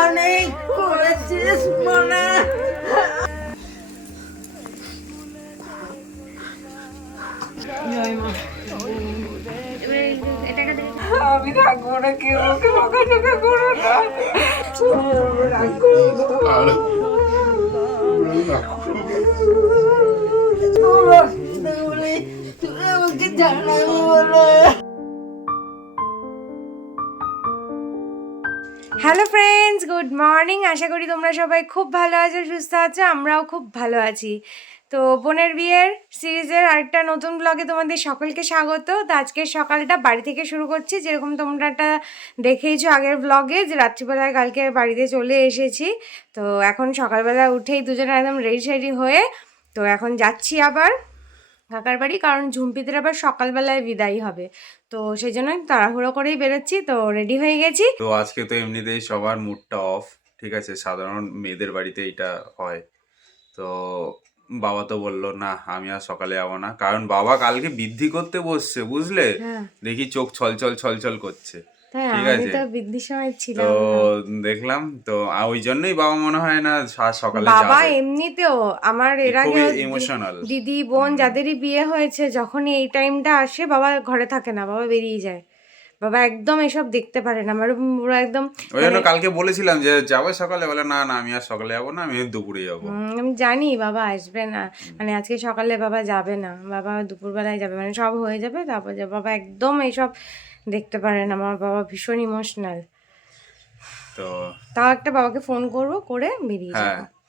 অনেক করেছিস মনা। আমি থাকব না কেউ ওকে বকাঝকা করো না। তুমি আমাকে জানাব বলো। হ্যালো ফ্রেন্ডস গুড মর্নিং আশা করি তোমরা সবাই খুব ভালো আছো, সুস্থ আছো, আমরাও খুব ভালো আছি। তো বোনের বিয়ের সিরিজের আরেকটা নতুন ব্লগে তোমাদের সকলকে স্বাগত। তো আজকের সকালটা বাড়ি থেকে শুরু করছি। যেরকম তোমরা একটা দেখেইছো আগের ব্লগে যে রাত্রিবেলায় কালকে বাড়িতে চলে এসেছি। তো এখন সকালবেলা উঠেই দুজনে একদম রেডি সেডি হয়ে, তো এখন যাচ্ছি আবার। কাকার বাড়ি। কারণ ঝুমপিদের আবার সকালবেলায় বিদায় হবে। তো সেই জন্য তাড়াহুড়ো করেই বেরোচ্ছি। তো রেডি হয়ে গেছি। তো আজকে তো এমনিতেই সবার মুডটা অফ ঠিক আছে? সাধারণ মেয়েদের বাড়িতে এটা হয়। তো বাবা তো বলল না আমি আর সকালে যাব না। কারণ বাবা কালকে বৃদ্ধি করতে বসছে বুঝলে? হ্যাঁ। দেখি চোখ ছলছল ছলছল করছে। ঠিক আমি আছে। তো দেখলাম তো ওই জন্যই বাবা মনে হয় না সকালে বাবা এমনিতেও আমার এর আগে ইমোশনাল দিদি বোন যাদেরই বিয়ে হয়েছে যখনই এই টাইমটা আসে বাবা ঘরে থাকে না বাবা বেরিয়ে যায়। বাবা একদম এসব দেখতে পারে না আমার পুরো একদম ওই জন্য মানে- কালকে বলেছিলাম যে যাব সকালে বলে না না আমি আর সকালে যাব না আমি দুপুরে যাব। আমি জানি বাবা আসবে না মানে আজকে সকালে বাবা যাবে না বাবা দুপুরবেলায় যাবে মানে সব হয়ে যাবে তারপর বাবা একদম এইসব দেখতে পারেন আমার বাবা ভীষণ ইমোশনাল তো তাও একটা বাবাকে ফোন করব করে বেরিয়ে হ্যাঁ যাব।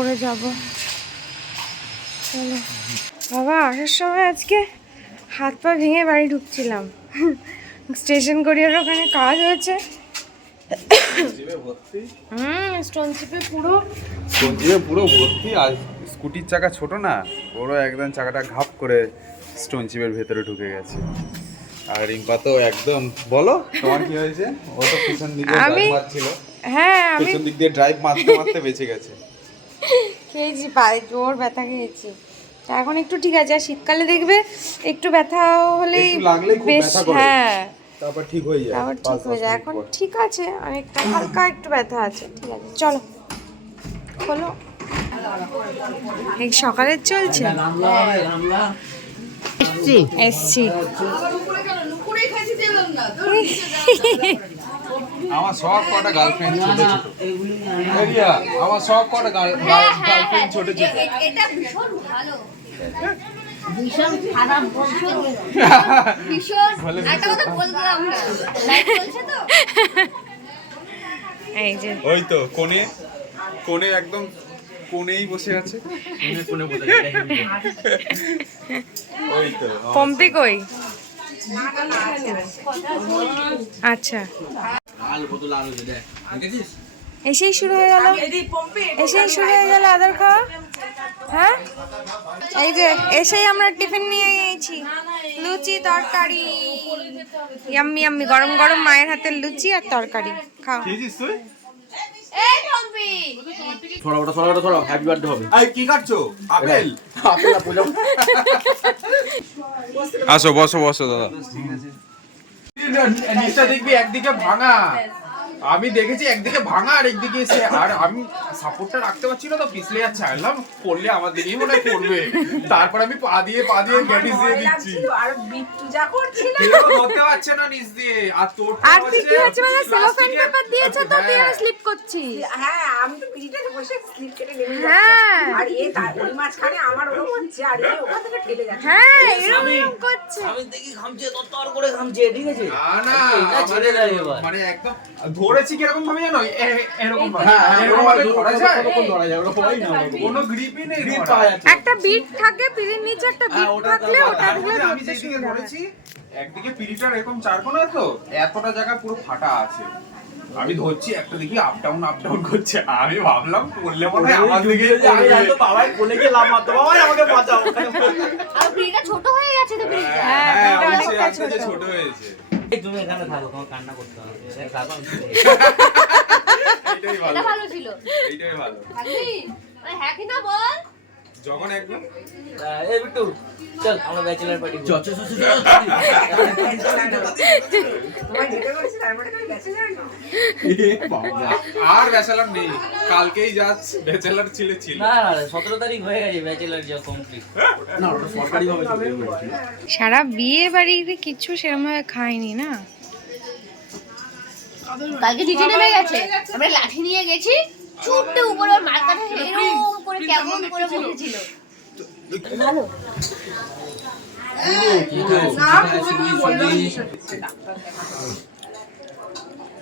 ওপরে যাব। চলো। বাবা আসার সময় আজকে হাত পা ভেঙে বাড়ি ঢুকছিলাম। স্টেশন কোরিয়ার ওখানে কাজ হয়েছে। হুম স্টোন চিপে পুরো। সবজিতে পুরো ভর্তি আর স্কুটির চাকা ছোট না পুরো একদম চাকাটা ঘাপ করে স্টোন চিপের ভেতরে ঢুকে গেছে। আর রিম্পা তো একদম বলো তোমার কি হয়েছে? ও তো পিছন দিকে ড্রাইভ মারছিল। হ্যাঁ আমি পিছন দিক দিয়ে ড্রাইভ মারতে মারতে বেঁচে গেছে। খেয়েছি পায়ে জোর ব্যথা খেয়েছি। তা এখন একটু ঠিক আছে আর শীতকালে দেখবে একটু ব্যথা হলেই একটু লাগলেই খুব বেশ হ্যাঁ। তারপর ঠিক হয়ে যায় আবার ঠিক হয়ে যায়। এখন ঠিক আছে অনেকটা হালকা একটু ব্যথা আছে ঠিক আছে। চলো খোলো। এই সকালে চলছে? এসছি। আমার সব কটা গার্লফ্রেন্ড ছোট ছোট। এরিয়া আমার সব কটা গার্লফ্রেন্ড ছোট ছোট এটা ভীষণ ভালো। ভীষণ খারাপ বলছো? ভীষণ। একটা কথা বলব আমরা? লাইট চলছে তো? এই যে। ওই তো কোণে কোণে একদম কোণেই বসে আছে। ওই তো পম্পি কই? আচ্ছা। এসেই শুরু হয়ে গেল। এসেই শুরু হয়ে গেল আদর খাওয়া। হ্যাঁ? এই যে এসেই আমরা টিফিন নিয়ে গিয়েছি। লুচি তরকারি। ইয়াম্মি ইয়াম্মি গরম গরম মায়ের হাতের লুচি আর তরকারি। খাও। খেয়েছিস তুই? এই পম্পি! ছড়া ওটা ছড়া ওটা ছড়া হ্যাপি বার্থডে হবে। আই কি কাটছো আপেল। আপেল না আসো বসো বসো দাদা। নিচটা দেখবি একদিকে ভাঙা। আমি দেখেছি একদিকে ভাঙা আর একদিকে এসে আর আমি সাপোর্টটা রাখতে পারছি না তো পিছলে যাচ্ছে। আনলাম পড়লে আমার দিকেই মনে হয় পড়বে তারপর আমি পা দিয়ে পা দিয়ে গ্যাটিস দিয়ে দিচ্ছি। আর বিট্টু যা করছিল। কেউ ধরতে পারছে না নিচ দিয়ে। আর তোর আর কি হচ্ছে মানে সেলোফ্যান পেপার দিয়েছ তো তুই আর স্লিপ করছিস। হ্যাঁ আমি তো পিড়িটাতে বসে স্লিপ কেটে নেমে যাচ্ছি। হ্যাঁ। আর এ তার ওই মাঝখানে আমার ওরম হচ্ছে আর এ ওখান থেকে ঠেলে যাচ্ছে। হ্যাঁ এরকম করছে। আমি দেখি ঘামছে তত্তর করে ঘামছে ঠিক আছে? না না ছেড়ে দেয় এবার। মানে একদম ধরেছি কীরকম ভাবে জানো? এরকম হ্যাঁ, হয় কোনো গ্রিপই নেই গ্রিপ পাওয়া যাচ্ছে। একটা বিট থাকে পিড়ির নিচে একটা বিট হ্যাঁ, থাকলে ওটা দিলে মধ্যে আমি ধরতে যেদিকে ধরেছি একদিকে পিড়িটা এরকম চার কোনা তো এতটা জায়গা পুরো ফাটা আছে। আমি ধরছি একটা দেখি আপ ডাউন আপ ডাউন করছে। আমি ভাবলাম করলে মনে হয় আমার দিকে আমি জানতো বাবাই কোলে গিয়ে লাভ মারতো। বাবাই আমাকে বাঁচাও। আর পিড়িটা ছোট হয়ে গেছে তো পিড়িটা। হ্যাঁ, হ্যাঁ এটা অনেকটা ছোট। হয়েছে। তুমি এখানে থাকো তোমার কান্না করতে হবে। এখানে থাকো আমি চলে যাই। এইটাই ভালো ছিল। এইটাই ভালো। হ্যাঁ কিনা বল। যখন একদম। এই বিট্টু চল আমরা ব্যাচেলার পার্টি চ চ চ তোমার যেটা করেছে তারপরে তুমি গেছে জানো আর ব্যাচেলার নেই। কালকেই যাচ্ছ ব্যাচেলার ছিলে ছিল। না না সতেরো তারিখ হয়ে গেছে ব্যাচেলার যা কমপ্লিট সারা বিয়ে বাড়িতে কিছু সেরকম ভাবে খাইনি না? কালকে চিঠি নেমে গেছে। আমরা লাঠি নিয়ে গেছি। ছুটতে উপরে ওর মার কাছে এরকম করে কেমন করে বসেছিল? ভালো।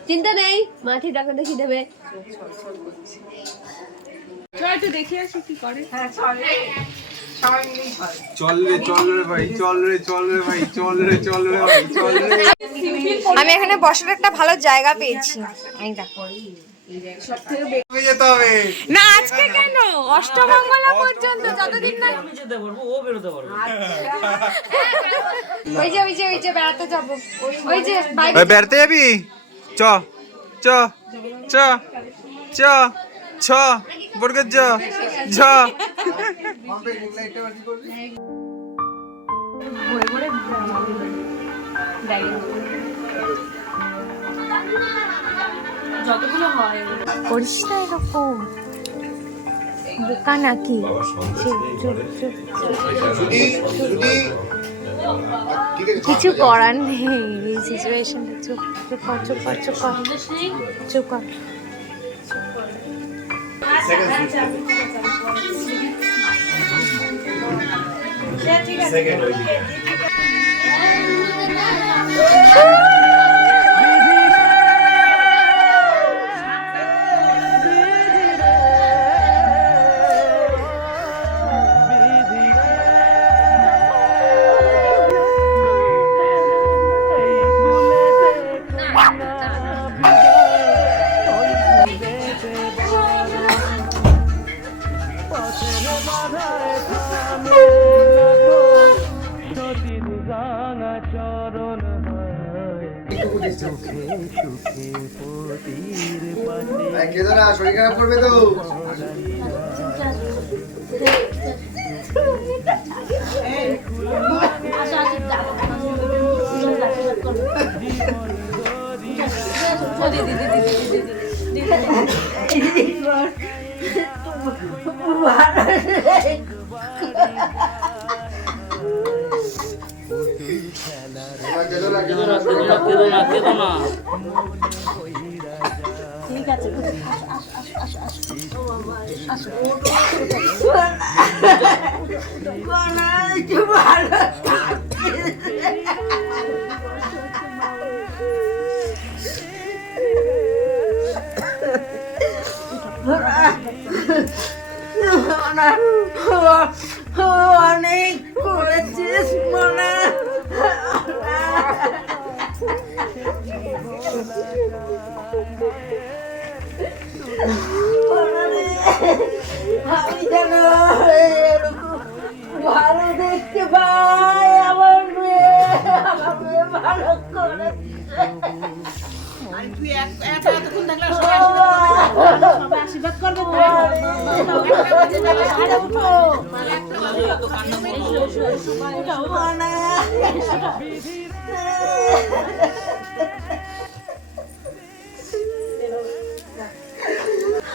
চিন্তা নেই। মাঠে ডাকা দেখি দেবে হ্যাঁ চল। রে চল। চল রে চল রে ভাই চল রে চল রে ভাই চল রে চল রে ভাই চল রে। আমি এখানে বসার একটা ভালো জায়গা পেয়েছি। দেখো। হয়ে না আজকে কেন? অষ্টমঙ্গলা পর্যন্ত যতদিন না আমি যেতে পারব ও বেরোতে পারব। ওই যে ওই যে ওই যে বেড়াতে যাব। ওই যে বেড়াতে যাবি? চ চ চ চ ছ বর্গের জ ঝ করিস না এরকম বোকা নাকি? কিছু করার নেই এই সিচুয়েশনটা চুপ চুপ কর চুপ কর চুপ কর। চুপ কর। কেদো না শরীর খারাপ করবে তো। কেদো না কেদো না কেঁদো না। না অনেক করেছিস মনে আমি যেন ভালো দেখতে পাই আমার মেয়ে আমার মেয়ে ভালো করে এটা এটা মিষ্টি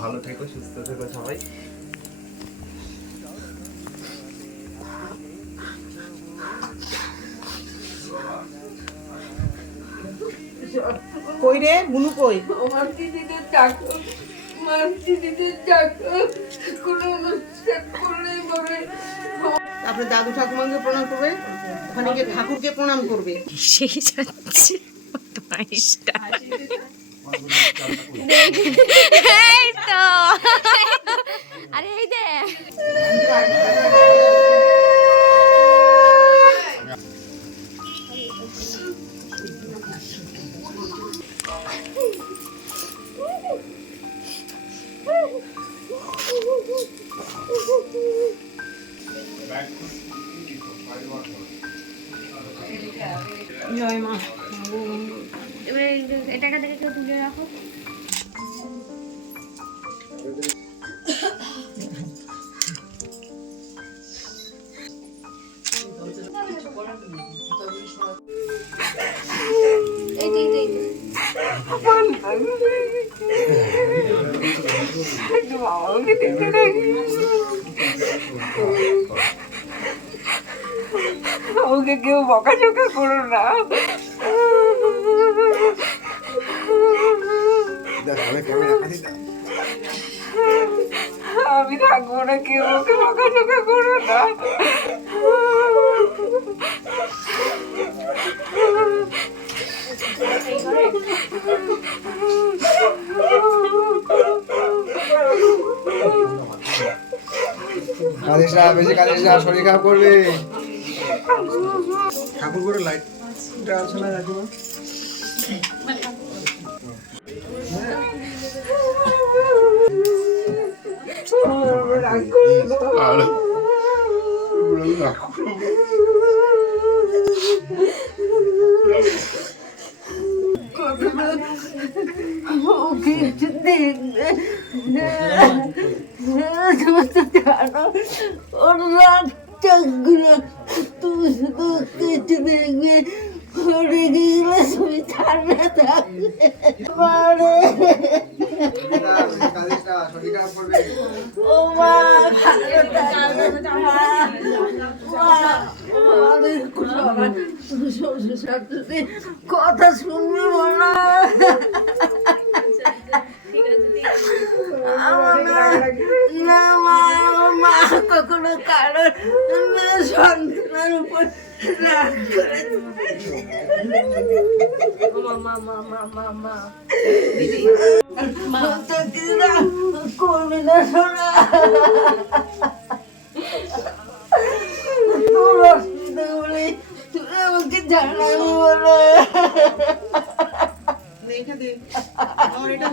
ভালো থেকো সুস্থ থেকো সবাই। কই রে? বুনু কই? আমার দিদিদের ডাকো আমার দিদিদের ডাকো কোনো অনুষ্ঠান করলেই বলে তারপরে দাদু ঠাকুমাকে প্রণাম করবে ওখানে গিয়ে ঠাকুরকে প্রণাম করবে। সেই যাচ্ছে। বদমাইশটা। এই তো আরে এই দে এবারে এটা এখান থেকে কেউ তুলে রাখো। আমি থাকব না কেউ ওকে বকাঝকা করো না। কাঁদিস না বেশি কাঁদিস না শরীর খারাপ করবে। ঠাকুর করে লাইটটা আছে না কাকিমা ওকে দেখবে তুমি তো জানো ওর রাতটাগুলো তুমি শুধু ওকে দেখবে ও গেলে তুমি ঠান্ডা থাকবে মানে কাঁদিস না শরীর খারাপ করবে ও মা কথা শুনবি না- না মা মা কখনো কারোর সন্তানের উপর মা মা মা মা মা মা তো কি না করবি না শোনা তোর অসুবিধা হলে তুই আমাকে জানাবি বলে দেখে দে আমার এটা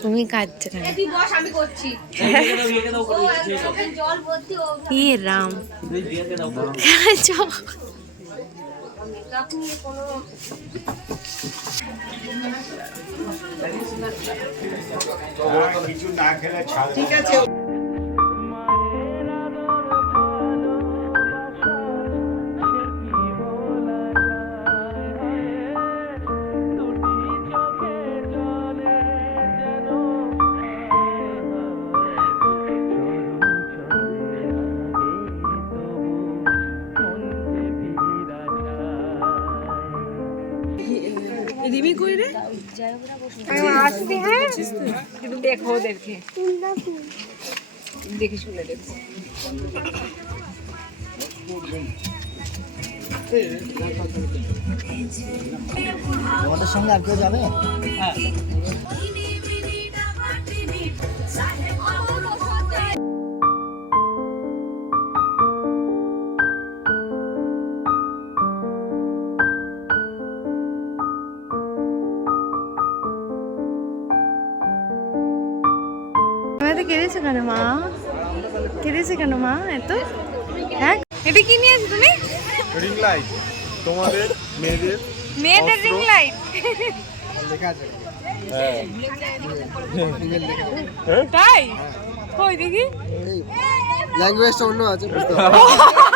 তুমি কাঁদছো কেন? তুই বস আমি করছি। বিয়েকে দাও করে দিচ্ছি চোখে জল ভর্তি ও ই রাম তুই দাও করো চল। মেকআপ ঠিক আছে দেখো ওদেরকে। দেখে শুনে দেখো। তোমাদের সঙ্গে আর কেউ যাবে? আমাদের এত হ্যাঁ এটা কি নিয়েছো তুমি? রিং লাইট তোমাদের মেয়েদের মেয়েদের রিং লাইট লেখা আছে। তাই? কই দেখি। ল্যাঙ্গুয়েজটা অন্য আছে বুঝতে?